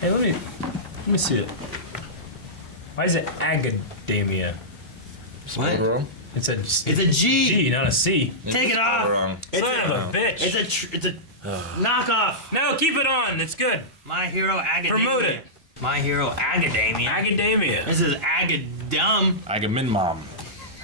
Hey, let me see it. Why is it Academia? What? It's a G. G, not a C. Take it off. Wrong. Son of a bitch. It's a knockoff. No, keep it on. It's good. My Hero Academia. Promote it. My Hero Academia. Academia. This is Agadum. Agamemnon.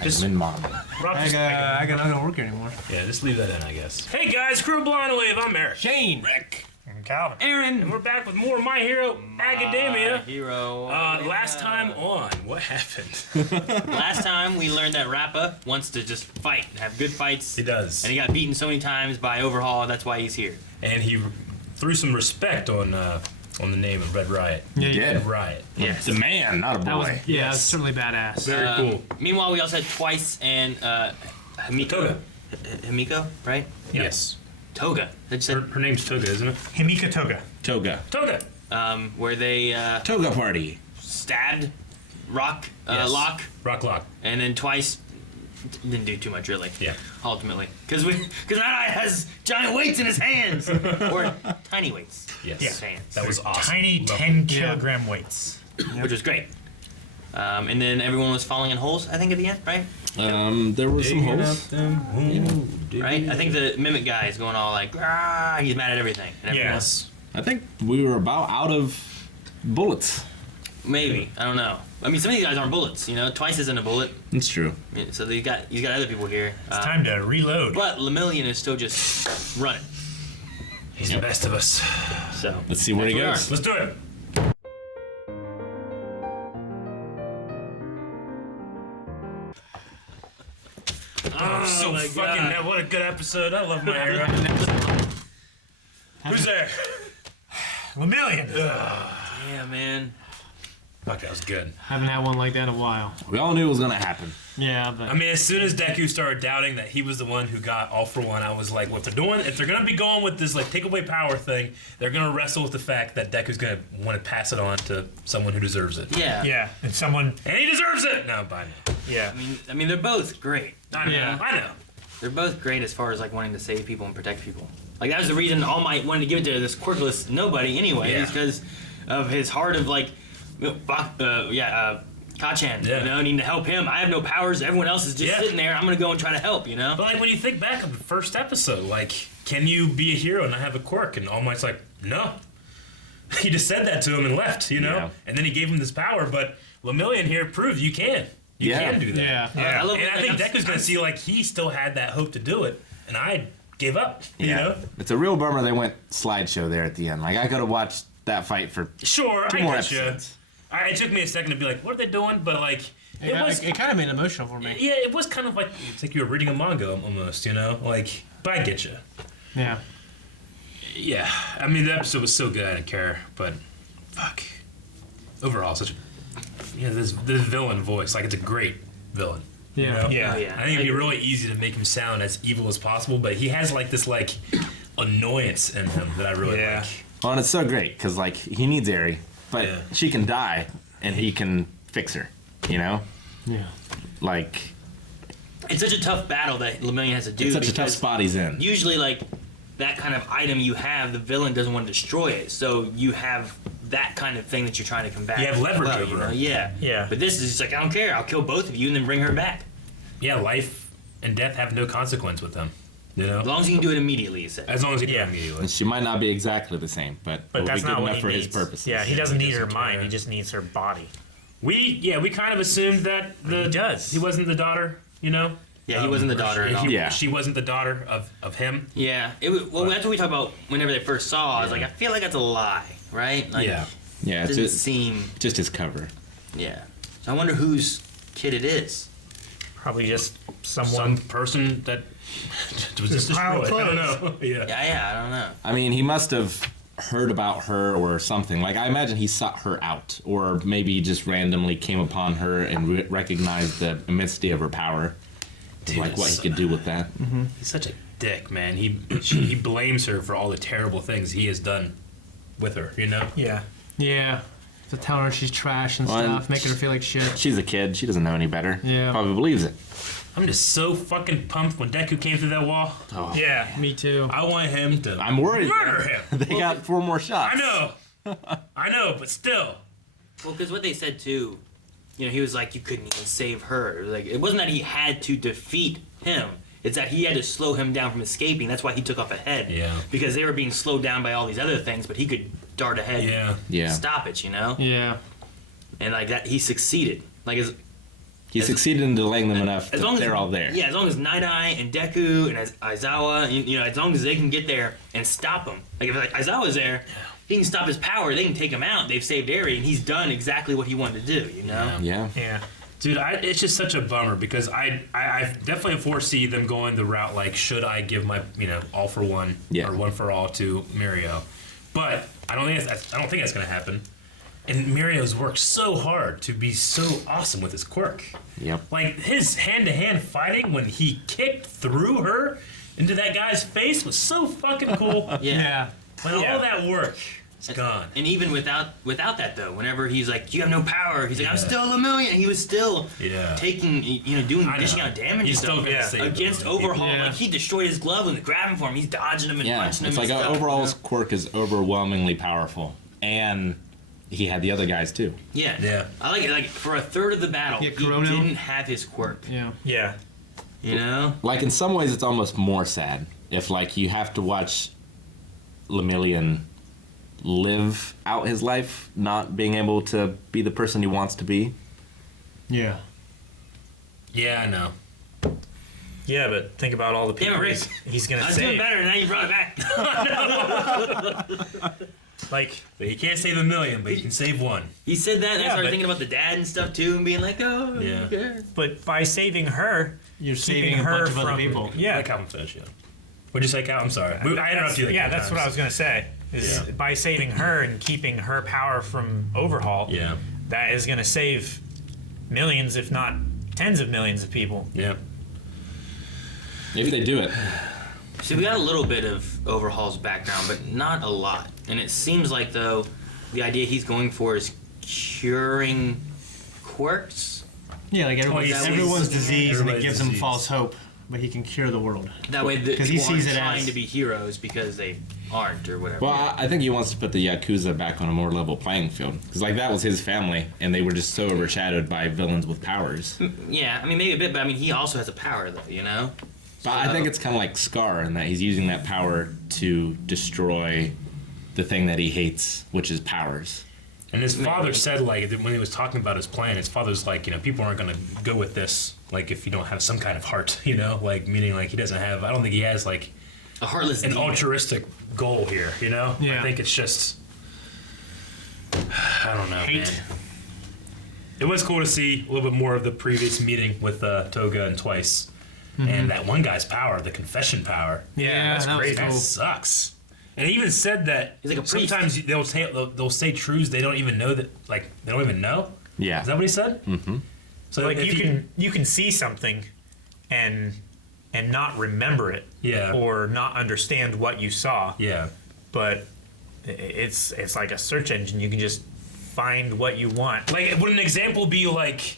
Just- Agamemnon. Rob, just- I got not gonna work anymore. Yeah, just leave that in, I guess. Hey guys, crew Blind Wave. I'm Eric. Shane. Rick. And Calvin. Aaron. And we're back with more My Hero Academia. Hero. Last time on, what happened? Last time we learned that Rappa wants to just fight, have good fights. He does. And he got beaten so many times by Overhaul. That's why he's here. And he threw some respect on the name of Red Riot. Yeah, you did. Red Riot. Yes. The man, not a boy. That was that was certainly badass. Very cool. Meanwhile, we also had Twice and Himiko. Toga. Himiko, right? Yes. Toga. They just said, Her name's Toga, isn't it? Himika Toga. Toga. Toga. where they Toga party. stabbed Rock Yes. Lock, Rock Lock. and then Twice didn't do too much really. Yeah. Ultimately, because that guy has giant weights in his hands, or tiny weights. Yes. in his hands. That was awesome. Tiny Love 10-kilogram weights. which was great. And then everyone was falling in holes, I think, at the end, right? There were it. some Digging holes. up them holes, Right? I think the Mimic guy is going all like, ah, he's mad at everything. And everyone- Yes. I think we were about out of bullets. Maybe. I don't know. I mean, some of these guys aren't bullets, you know? Twice isn't a bullet. It's true. Yeah, so he's got other people here. It's time to reload. But Lemillion is still just running. He's the best of us. So Let's see where he that's goes. Let's do it. Oh, So my fucking God. what a good episode. I love My Hero. Who's there? Lemillion. Yeah, man. Fuck, that was good. Haven't had one like that in a while. We all knew it was gonna happen. Yeah, but I mean, as soon as Deku started doubting that he was the one who got All For One, I was like, what they're doing, if they're gonna be going with this like take away power thing, they're gonna wrestle with the fact that Deku's gonna want to pass it on to someone who deserves it. Yeah. yeah, and someone. And he deserves it! No, bye now. Yeah. I mean, they're both great. I know, Yeah. I know. They're both great as far as like wanting to save people and protect people. Like that was the reason All Might wanted to give it to this quirkless nobody anyway, Yeah. is because of his heart of like, Kachan, Yeah. you know, needing to help him. I have no powers. Everyone else is just Yeah. sitting there. I'm gonna go and try to help, you know. But like when you think back of the first episode, like, can you be a hero and not have a quirk? And All Might's like, no. He just said that to him and left, you know? Yeah. And then he gave him this power, but Lemillion here proved you can. You Yeah. can do that. Yeah. I love And it. I think Like, Deku's gonna see like he still had that hope to do it, and I gave up. You know? It's a real bummer they went slideshow there at the end. Like I could have watched that fight for Sure, two I more get you. episodes. It took me a second to be like, what are they doing? But like, it was, It kind of made it emotional for me. yeah, it was kind of like it's like you were reading a manga almost, you know? Like, but I get you. Yeah. Yeah, I mean the episode was so good I didn't care, but fuck. Overall, such a this villain voice, like it's a great villain. you Yeah. know? Yeah. Oh, yeah. I think it'd be really easy to make him sound as evil as possible, but he has like this like annoyance in him that I really Yeah. like. Well, and it's so great because like he needs Eri, but Yeah. she can die and he can fix her. You know, Yeah. like It's such a tough battle that Lemillion has to do. it's such a tough because spot he's in. Usually, like that kind of item you have, the villain doesn't want to destroy it, so you have that kind of thing that you're trying to combat. You have as leverage well, over you know? her. Yeah. Yeah. But this is just like I don't care. I'll kill both of you and then bring her back. Yeah, life and death have no consequence with them. You know, As long as you can do it immediately, he said. as long as he Yeah. can immediately. And she might not be exactly the same, but But it'll that's be good not what enough he for needs. his purposes. Yeah, he doesn't need her doesn't mind. care. He just needs her body. We kind of assumed that He does. he wasn't the daughter. You know. Yeah, he wasn't the daughter at all. Yeah. She wasn't the daughter of him. Yeah. Well, that's what we talked about whenever they first saw. I was like, I feel like that's a lie, right? Like, Yeah. Yeah, It it's doesn't just, seem. just his cover. Yeah. So I wonder whose kid it is. Probably just Some someone. person that was just pile destroyed. of I don't know. Yeah. Yeah, I don't know. I mean, he must have heard about her or something. Like, I imagine he sought her out, or maybe just randomly came upon her and recognized the immensity of her power, Dude, like what he it's- could do with that. He's such a dick, man. He blames her for all the terrible things he has done with her. You know. Yeah. Yeah. To tell her she's trash and Well, and stuff, making her feel like shit. She's a kid; she doesn't know any better. Yeah. Probably believes it. I'm just so fucking pumped when Deku came through that wall. Oh, Yeah. Me too. I want him to I'm worried. murder him. They got 4 more shots. I know. I know, but still. Well, because what they said too, he was like, you couldn't even save her. Like, it wasn't that he had to defeat him. It's that he had to slow him down from escaping. That's why he took off ahead. Yeah. Because they were being slowed down by all these other things, but he could dart ahead. Yeah. Stop it, Yeah. And like that, he succeeded. Like He succeeded in delaying them enough as that long as they're all there. Yeah, as long as Night Eye and Deku and Aizawa, as long as they can get there and stop him. Like if Aizawa's there, he can stop his power. They can take him out. They've saved Eri, and he's done exactly what he wanted to do. Yeah. Yeah. Dude, it's just such a bummer because I definitely foresee them going the route like, should I give my all for one or one for all to Mirio? But I don't think that's gonna happen. And Mirio's worked so hard to be so awesome with his quirk. Yep. Like his hand-to-hand fighting when he kicked through her into that guy's face was so fucking cool. Yeah. But all that work is gone. And even without that though, whenever he's like, "You have no power," he's like, "I'm still Lemillion." He was still taking, dishing out damage He's still gonna save against them. Overhaul. Yeah. Like he destroyed his glove and grabbing for him. He's dodging him and punching him. It's like and stuff, Overall's quirk is overwhelmingly powerful, and he had the other guys too. Yeah. Yeah. I like it. Like for a third of the battle, Yeah, he Chrono. didn't have his quirk. Yeah. Yeah. Like in some ways, it's almost more sad if like you have to watch Lemillion live out his life, not being able to be the person he wants to be. Yeah. Yeah, I know. Yeah, but think about all the Damn it, people Rick. he's gonna I was doing save. better, and now you brought it back. Like, But he can't save a million, but he can save one. He said that, and I Yeah, started but- thinking about the dad and stuff too, and being like, "Oh, Yeah. okay." but by saving her, You're keeping saving a her bunch of from other people. Yeah. Like Calvin Fish, yeah. What'd you say, Cal? I'm sorry. I interrupted you. Yeah, that's what I was gonna say. Is Yeah. by saving her and keeping her power from Overhaul, Yeah. that is gonna save millions, if not tens of millions of people. Yeah. If they do it. See, we got a little bit of Overhaul's background, but not a lot. And it seems like, though, the idea he's going for is curing quirks. Yeah, like everyone's he's- everyone's disease, and it everybody's gives him disease. false hope, but he can cure the world. That way, the 'Cause he people sees aren't it trying as- to be heroes because they aren't, or whatever. Well, I think he wants to put the Yakuza back on a more level playing field. Because, like, that was his family, and they were just so overshadowed by villains with powers. Yeah, I mean, maybe a bit, but I mean, he also has a power, though, But I think it's kind of like Scar in that he's using that power to destroy the thing that he hates, which is powers. And his father said, like, when he was talking about his plan, his father's like, people aren't going to go with this, like, if you don't have some kind of heart, like, meaning, like, he doesn't have, I don't think he has, like, A heartless an demon. altruistic goal here, I Yeah. think it's just, I don't know, Hate. man. It was cool to see a little bit more of the previous meeting with Toga and Twice. And that one guy's power, the confession power, Yeah, that's that was crazy. that cool. sucks. And he even said that He's like a priest. sometimes they'll say truths they don't even know that, like, they don't even know. Yeah. Is that what he said? Mm-hmm. So Like if you can see something and not remember it, Yeah. or not understand what you saw, Yeah. but it's like a search engine. You can just find what you want. Like, would an example be like,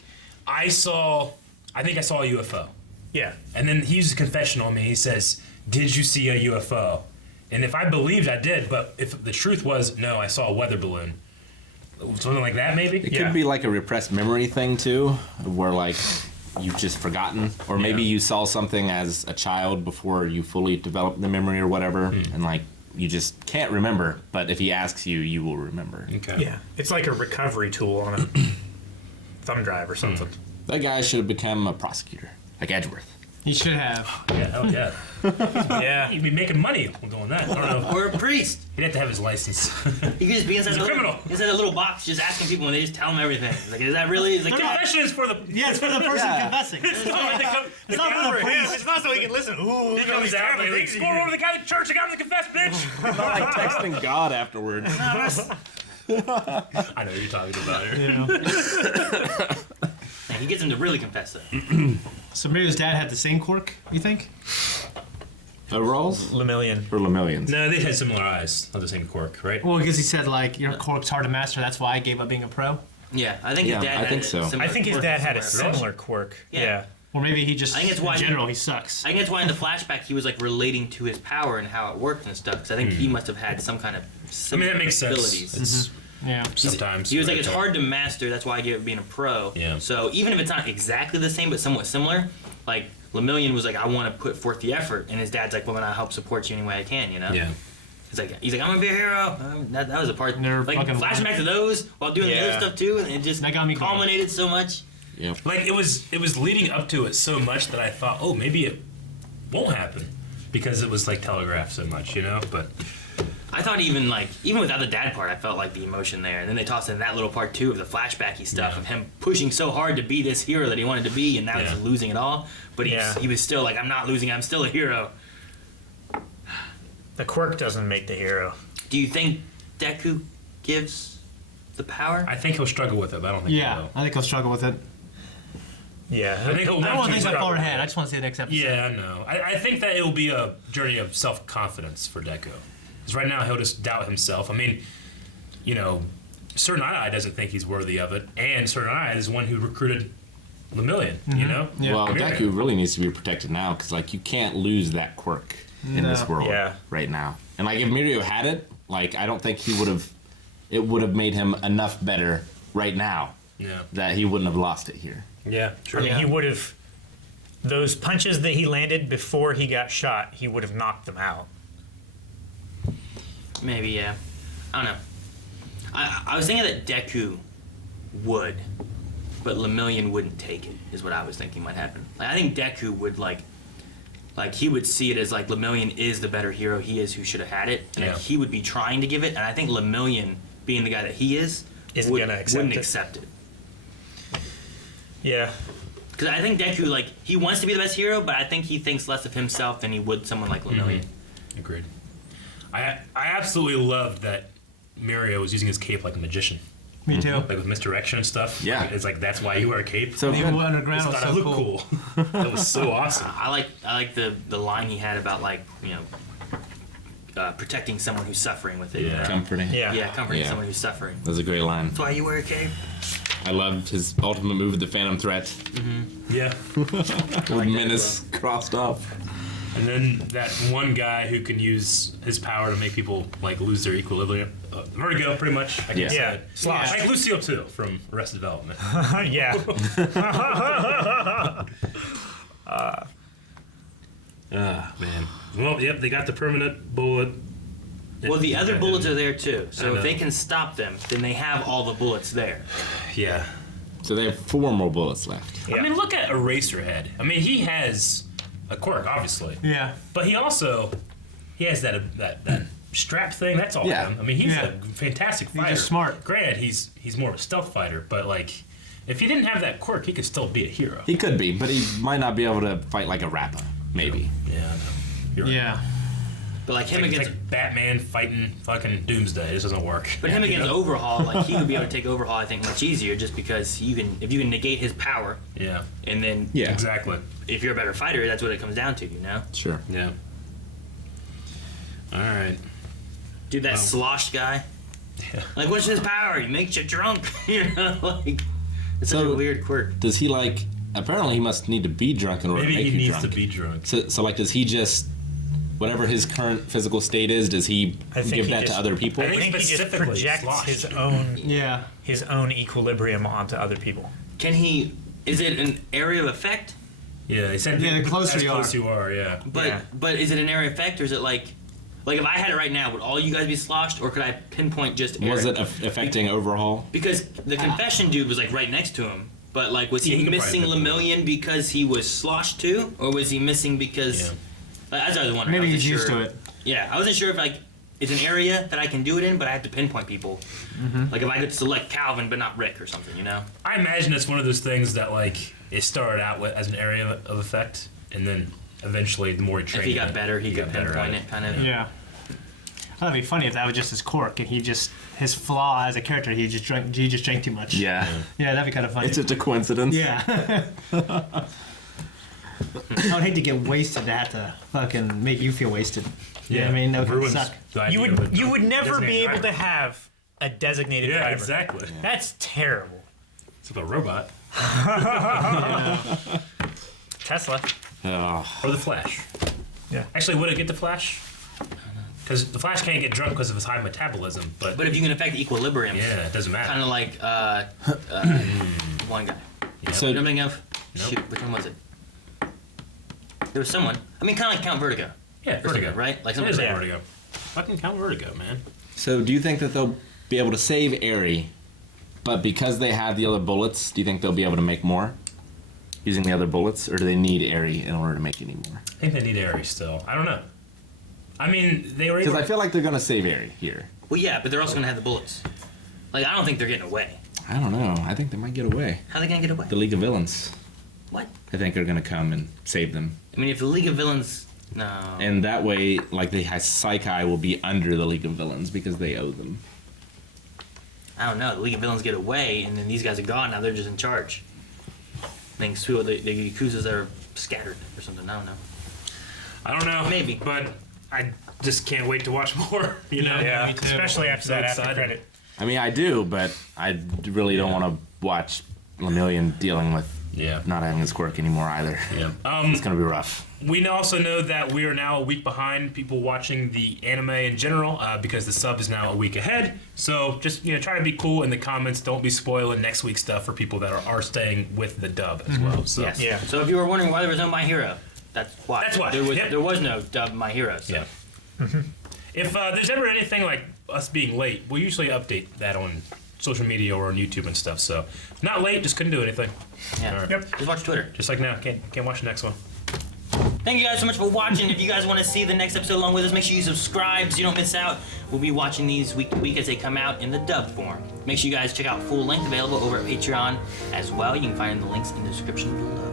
I think I saw a UFO. Yeah. And then he uses confession on me. He says, "Did you see a UFO?" And if I believed I did, but if the truth was, no, I saw a weather balloon. Something like that, maybe? It Yeah. could be like a repressed memory thing, too, where, like, you've just forgotten. Or maybe Yeah. you saw something as a child before you fully developed the memory or whatever, and, like, you just can't remember. But if he asks you, you will remember. Okay. Yeah. It's like a recovery tool on a thumb drive or something. That guy should have become a prosecutor, like Edgeworth. He should have. Yeah, hell yeah. Yeah. He'd be making money doing that. I don't know. Or a priest. He'd have to have his license. He could just be inside He's a criminal. inside a little box, just asking people, and they just tell him everything. It's like, is that really? It's like, Confession is for the... Yeah, it's for the person confessing. It's not not for the priest. It's not so he can listen. Ooh, He comes out and like, score over the Catholic Church. I got him to confess, bitch. Not like texting God afterwards. I know who you're talking about here. he gets him to really confess though. So Mirio's dad had the same quirk, you think? Overalls? Lemillion. Or Lemillions? No, they had similar eyes. Not the same quirk, right? Well, because he said, like, your quirk's hard to master, that's why I gave up being a pro. Yeah, I think Yeah, his dad I had think a so. similar I think his quirk dad had a somewhere. similar quirk. Yeah. Yeah. Or maybe he just, I think it's why in general, he sucks. I think that's why in the flashback he was like relating to his power and how it worked and stuff. Because I think he must have had some kind of That makes sense. abilities. It's Yeah. sometimes He was like, it's hard to master. That's why I give it being a pro. Yeah. So even if it's not exactly the same, but somewhat similar, like Lemillion was like, I want to put forth the effort, and his dad's like, well, then I'll help support you any way I can. You know. Yeah. He's like, I'm gonna be a hero. That was a part. They're Like fucking flashing back to those while doing the Yeah. other stuff too, and it just That got me going. culminated so much. Yeah. Like it was leading up to it so much that I thought, oh, maybe it won't happen because it was like telegraphed so much, you know. But I thought even without the dad part, I felt like the emotion there. And then they tossed in that little part too of the flashbacky stuff Yeah. of him pushing so hard to be this hero that he wanted to be, and now Yeah. he's losing it all. But Yeah. he was still like, I'm not losing. I'm still a hero. The quirk doesn't make the hero. Do you think Deku gives the power? I think he'll struggle with it. But I don't think he Yeah, will. I think he'll struggle with it. Yeah. I think he'll I don't want to definitely think that struggle far with ahead. it. I just want to see the next episode. Yeah, I know. I think that it'll be a journey of self-confidence for Deku. Because right now he'll just doubt himself. I mean, you know, Sir Nighteye doesn't think he's worthy of it, and Sir Nighteye is one who recruited Lemillion. You know. Yeah. Well, Come here. Deku really needs to be protected now because like you can't lose that quirk in this No. world Yeah. right now. And like if Mirio had it, like I don't think he would have. It would have made him enough better right now Yeah. that he wouldn't have lost it here. Yeah. I mean, he would have. Those punches that he landed before he got shot, he would have knocked them out. Maybe, yeah. I don't know. I was thinking that Deku would, but Lemillion wouldn't take it, is what I was thinking might happen. Like, I think Deku would, like he would see it as, like, Lemillion is the better hero, he is who should have had it, and Yeah. like, he would be trying to give it, and I think Lemillion, being the guy that he is, Isn't gonna accept wouldn't it. accept it. Yeah. Because I think Deku, like, he wants to be the best hero, but I think he thinks less of himself than he would someone like Lemillion. Agreed. I absolutely loved that Mirio was using his cape like a magician, Me too. like with misdirection and stuff. Yeah. Like, it's like that's why you wear a cape. So The good. underground I was thought so it looked cool. cool. That was so awesome. I like the line he had about, like, you know, protecting someone who's suffering with it. Yeah. Comforting. Yeah. Yeah, comforting Yeah. someone who's suffering. That's a great line. That's why you wear a cape. I loved his ultimate move, the Phantom Threat, Yeah. with Menace crossed off. And then that one guy who can use his power to make people like lose their equilibrium. Vertigo, pretty much. I can Yeah. say Yeah. it. Slosh. Like Lucille too from Arrested Development. Yeah. Ah, man. Well, yep, they got the permanent bullet. Well, the other And- bullets are there too. I So if they know. can stop them, then they have all the bullets there. Yeah. So they have 4 more bullets left. Yeah. I mean, look at Eraserhead. I mean, he has a quirk, obviously, Yeah. but he has that strap thing. That's all Yeah. him. I mean, he's Yeah. a fantastic fighter. just smart. Granted, he's more of a stealth fighter, but like, if he didn't have that quirk, he could still be a hero. He could be, but he might not be able to fight like a Rappa, maybe. Yeah, I know. You're right. Yeah. But like him It's against, like Batman fighting fucking Doomsday. This doesn't work. but him You against know? Overhaul, like he would be able to take Overhaul, I think, much easier, just because if you can negate his power, Yeah. and then Yeah. Exactly. if you're a better fighter, that's what it comes down to, you know. Sure. Yeah. All right. Dude, that Wow. sloshed guy. Yeah. Like, what's his power? He makes you drunk. You know, like it's such So- a weird quirk. Does he like? Apparently, he must need to be drunk in order Maybe to make he you needs drunk. to be drunk. So like, does he just, whatever his current physical state is, does he I think give he that just- to other people? I I think he just Specifically projects sloshed. his Yeah. own equilibrium onto other people. Can he? Is it an area of effect? Yeah, he said Yeah, the closer as you close are. you are, yeah. But Yeah. is it an area of effect, or is it like if I had it right now, would all you guys be sloshed, or could I pinpoint just Eric? Was it affecting Overhaul? Because the confession dude was like right next to him. But like, was Yeah, he he could missing probably pick Lemillion because he was sloshed too, or was he missing because? Yeah. That's what I was wondering. Maybe I he's wasn't used sure. to it. Yeah, I wasn't sure if like it's an area that I can do it in, but I have to pinpoint people. Like if I could select Calvin but not Rick or something, you know? I imagine it's one of those things that like it started out with as an area of effect, and then eventually the more he trained, If he got it, better, he could got better pinpoint at it, kind of. Yeah. That'd be funny if that was just his quirk and his flaw as a character, he just drank too much. Yeah. Yeah, that'd be kind of funny. It's just a coincidence. Yeah. I would hate to get wasted to have to fucking make you feel wasted. You know what I mean? That would ruins suck. the idea You of would a you would never be designated able to driver. have a designated Yeah, driver. exactly. That's terrible. It's like a robot. Tesla. Or the Flash. Yeah. Actually, would it get the Flash? Because the Flash can't get drunk because of his high metabolism, but But if you can affect equilibrium, yeah, it doesn't matter. kind of like one guy. Yeah. So- You know what I'm thinking of? Nope. Shoot, which one was it? There was someone. I mean, kind of like Count Vertigo. Yeah, Or Vertigo. something, right? Like It something is like like that. Vertigo. Fucking Count Vertigo, man. So do you think that they'll be able to save Aerie, but because they have the other bullets, do you think they'll be able to make more using the other bullets, or do they need Aerie in order to make any more? I think they need Ares still. I don't know. I mean, they were Because able. I feel like they're gonna save Aerie here. Well, yeah, but they're also gonna have the bullets. Like, I don't think they're getting away. I don't know. I think they might get away. How are they gonna get away? The League of Villains, What? I think, are gonna come and save them. I mean, if the League of Villains, no. And that way, like, the Psychi will be under the League of Villains because they owe them. I don't know. The League of Villains get away, and then these guys are gone. Now they're just in charge. Things the Yakuzas are scattered or something. I don't know. I don't know. Maybe. But I just can't wait to watch more. You know? Yeah, me too. especially after So that after excited. credit. I mean, I do, but I really don't want to watch Lemillion dealing with Yeah. not having his quirk anymore either. Yeah. It's gonna be rough. We also know that we are now a week behind people watching the anime in general because the sub is now a week ahead. So just try to be cool in the comments. Don't be spoiling next week's stuff for people that are staying with the dub as well. So Yes. Yeah. So if you were wondering why there was no My Hero, that's why. That's why. There was Yep. there was no dub My Hero. So. yeah. If there's ever anything like us being late, we'll usually update that on social media or on YouTube and stuff. So not late, just couldn't do anything. Yeah. All right. Yep. Just watch Twitter. Just like now, can't watch the next one. Thank you guys so much for watching. If you guys want to see the next episode along with us, make sure you subscribe so you don't miss out. We'll be watching these week to week as they come out in the dubbed form. Make sure you guys check out full length available over at Patreon as well. You can find the links in the description below.